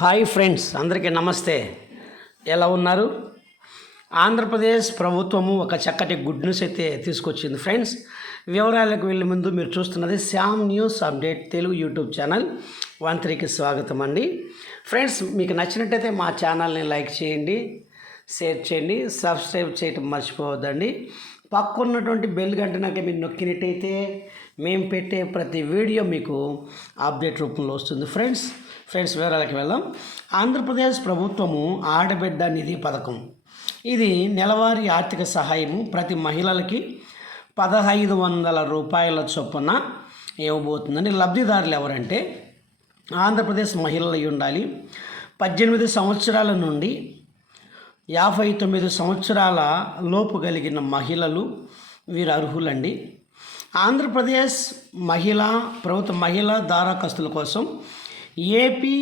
Hi friends, అందరికీ నమస్తే. ఎలా ఉన్నారు? ఆంధ్రప్రదేశ్ ప్రభుత్వము ఒక చక్కటి గుడ్ న్యూస్ అయితే తీసుకొచ్చింది ఫ్రెండ్స్. వివరాలకు వెళ్ళే ముందు మీరు చూస్తున్నది Shyam news update Telugu YouTube channel 13కి స్వాగతం అండి. ఫ్రెండ్స్, మీకు నచ్చినట్టయితే మా ఛానల్ని లైక్ చేయండి, షేర్ చేయండి, సబ్స్క్రైబ్ చేయటం మర్చిపోవద్దండి. పక్కన్నటువంటి బెల్ గంటనక మీరు నొక్కినట్టయితే మేము పెట్టే ప్రతి వీడియో మీకు అప్డేట్ రూపంలో వస్తుంది. ఫ్రెండ్స్ వివరాలకు వెళ్దాం. ఆంధ్రప్రదేశ్ ప్రభుత్వము ఆడబిడ్డ నిధి పథకం, ఇది నెలవారీ ఆర్థిక సహాయము ప్రతి మహిళలకి 1500 రూపాయల చొప్పున ఇవ్వబోతుందండి. లబ్ధిదారులు ఎవరంటే ఆంధ్రప్రదేశ్ మహిళలు అయి ఉండాలి, 18 సంవత్సరాల నుండి 59 సంవత్సరాల లోపు కలిగిన మహిళలు వీరు అర్హులండి. ఆంధ్రప్రదేశ్ ప్రభుత్వ మహిళా దారాకస్తుల కోసం ఏపీ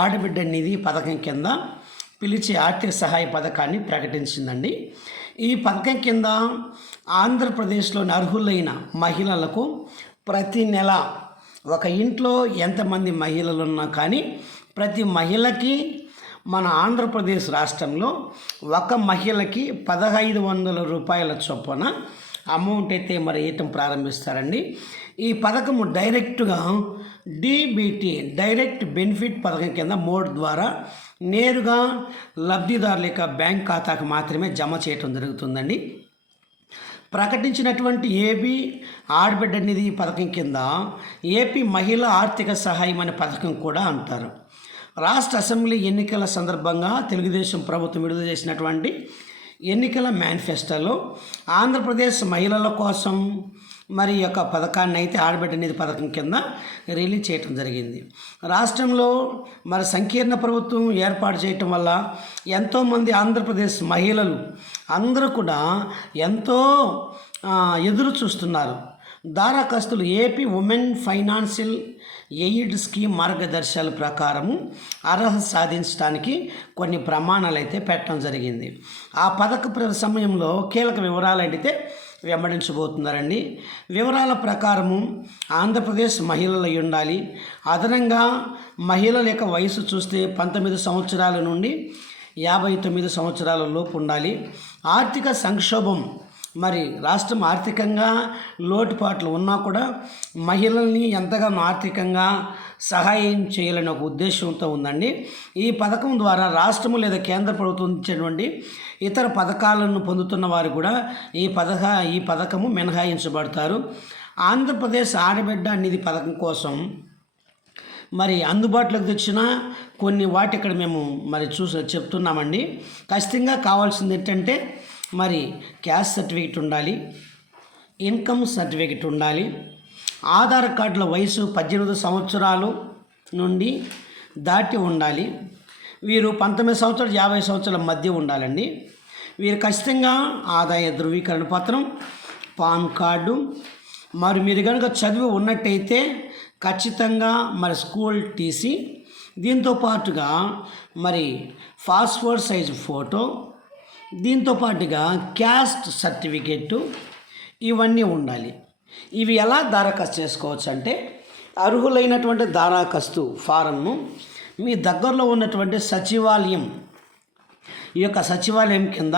ఆడబిడ్డ నిధి పథకం కింద పిలిచే ఆర్థిక సహాయ పథకాన్ని ప్రకటించిందండి. ఈ పథకం కింద ఆంధ్రప్రదేశ్లోని అర్హులైన మహిళలకు ప్రతి నెల ఒక ఇంట్లో ఎంతమంది మహిళలు ఉన్నా కానీ ప్రతి మహిళకి మన ఆంధ్రప్రదేశ్ రాష్ట్రంలో ఒక మహిళకి 1500 రూపాయల చొప్పున అమౌంట్ అయితే మరి వేయటం ప్రారంభిస్తారండి. ఈ పథకము డైరెక్ట్గా డీబీటీ డైరెక్ట్ బెనిఫిట్ పథకం కింద మోడ్ ద్వారా నేరుగా లబ్ధిదారుల యొక్క బ్యాంక్ ఖాతాకు మాత్రమే జమ చేయటం జరుగుతుందండి. ప్రకటించినటువంటి ఏపీ ఆడబిడ్డ నిధి పథకం కింద ఏపీ మహిళా ఆర్థిక సహాయం అనే పథకం కూడా అంటారు. రాష్ట్ర అసెంబ్లీ ఎన్నికల సందర్భంగా తెలుగుదేశం ప్రభుత్వం విడుదల చేసినటువంటి ఎన్నికల మేనిఫెస్టోలో ఆంధ్రప్రదేశ్ మహిళల కోసం మరి యొక్క పథకాన్ని అయితే ఆడబిడ్డ నిధి పథకం కింద రిలీజ్ చేయటం జరిగింది. రాష్ట్రంలో మరి సంకీర్ణ ప్రభుత్వం ఏర్పాటు చేయటం వల్ల ఎంతోమంది ఆంధ్రప్రదేశ్ మహిళలు అందరూ కూడా ఎంతో ఎదురు చూస్తున్నారు. దారాకస్తులు AP women financial aid scheme మార్గదర్శకాల ప్రకారము అర్హత సాధించడానికి కొన్ని ప్రమాణాలు అయితే పెట్టడం జరిగింది. ఆ పథక సమయంలో కీలక వివరాలు అయితే వెంబడించబోతున్నారండి. వివరాల ప్రకారము ఆంధ్రప్రదేశ్ మహిళలు అయి ఉండాలి. అదనంగా మహిళల యొక్క వయసు చూస్తే 19 సంవత్సరాల నుండి 59 సంవత్సరాల లోపు ఉండాలి. ఆర్థిక సంక్షోభం, మరి రాష్ట్రం ఆర్థికంగా లోటుపాట్లు ఉన్నా కూడా మహిళల్ని ఎంతగానో ఆర్థికంగా సహాయం చేయాలని ఒక ఉద్దేశంతో ఉందండి. ఈ పథకం ద్వారా రాష్ట్రము లేదా కేంద్ర ప్రభుత్వం ఇచ్చేటువంటి ఇతర పథకాలను పొందుతున్న వారు కూడా ఈ పథకము మినహాయించబడతారు. ఆంధ్రప్రదేశ్ ఆడబిడ్డ నిధి పథకం కోసం మరి అందుబాటులోకి తెచ్చిన కొన్ని వాటి ఇక్కడ మేము మరి చెప్తున్నామండి. ఖచ్చితంగా కావాల్సింది ఏంటంటే మరి క్యాస్ట్ సర్టిఫికెట్ ఉండాలి, ఇన్కమ్ సర్టిఫికెట్ ఉండాలి, ఆధార్ కార్డుల వయసు 18 సంవత్సరాలు నుండి దాటి ఉండాలి. వీరు 19 సంవత్సరాలు 50 సంవత్సరాల మధ్య ఉండాలండి. వీరు ఖచ్చితంగా ఆదాయ ధృవీకరణ పత్రం, పాన్ కార్డు, మరి మీరు కనుక చదివి ఉన్నట్టయితే ఖచ్చితంగా మరి స్కూల్ టీసీ, దీంతో పాటుగా మరి పాస్పోర్ట్ సైజు ఫోటో, దీంతో పాటుగా క్యాస్ట్ సర్టిఫికెట్టు, ఇవన్నీ ఉండాలి. ఇవి ఎలా దరఖాస్తు చేసుకోవచ్చు అంటే అర్హులైనటువంటి దరఖాస్తు ఫారంను మీ దగ్గరలో ఉన్నటువంటి సచివాలయం, ఈ యొక్క సచివాలయం కింద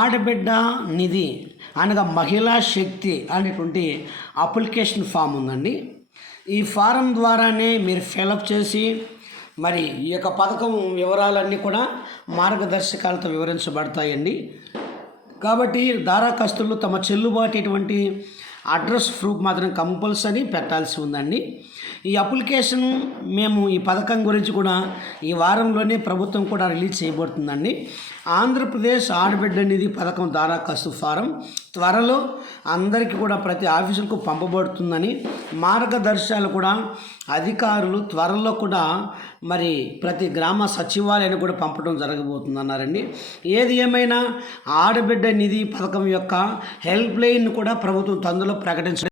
ఆడబిడ్డ నిధి అనగా మహిళా శక్తి అనేటువంటి అప్లికేషన్ ఫామ్ ఉందండి. ఈ ఫారం ద్వారానే మీరు ఫిలప్ చేసి మరి ఈ యొక్క పథకం వివరాలన్నీ కూడా మార్గదర్శకాలతో వివరించబడతాయండి. కాబట్టి దారాకస్తులు తమ చెల్లుబాటు అడ్రస్ ప్రూఫ్ మాత్రం కంపల్సరీ పెట్టాల్సి ఉందండి. ఈ అప్లికేషన్ మేము ఈ పథకం గురించి కూడా ఈ వారంలోనే ప్రభుత్వం కూడా రిలీజ్ చేయబడుతుందండి. ఆంధ్రప్రదేశ్ ఆడబిడ్డ నిధి పథకం దారాకస్తు ఫారం త్వరలో అందరికీ కూడా ప్రతి ఆఫీసులకు పంపబడుతుందని, మార్గదర్శకాలు కూడా అధికారులు త్వరలో కూడా మరి ప్రతి గ్రామ సచివాలయాన్ని కూడా పంపడం జరగబోతుందన్నారండి. ఏది ఏమైనా ఆడబిడ్డ నిధి పథకం యొక్క హెల్ప్ లైన్ కూడా ప్రభుత్వం తొందరలో ప్రకటించడం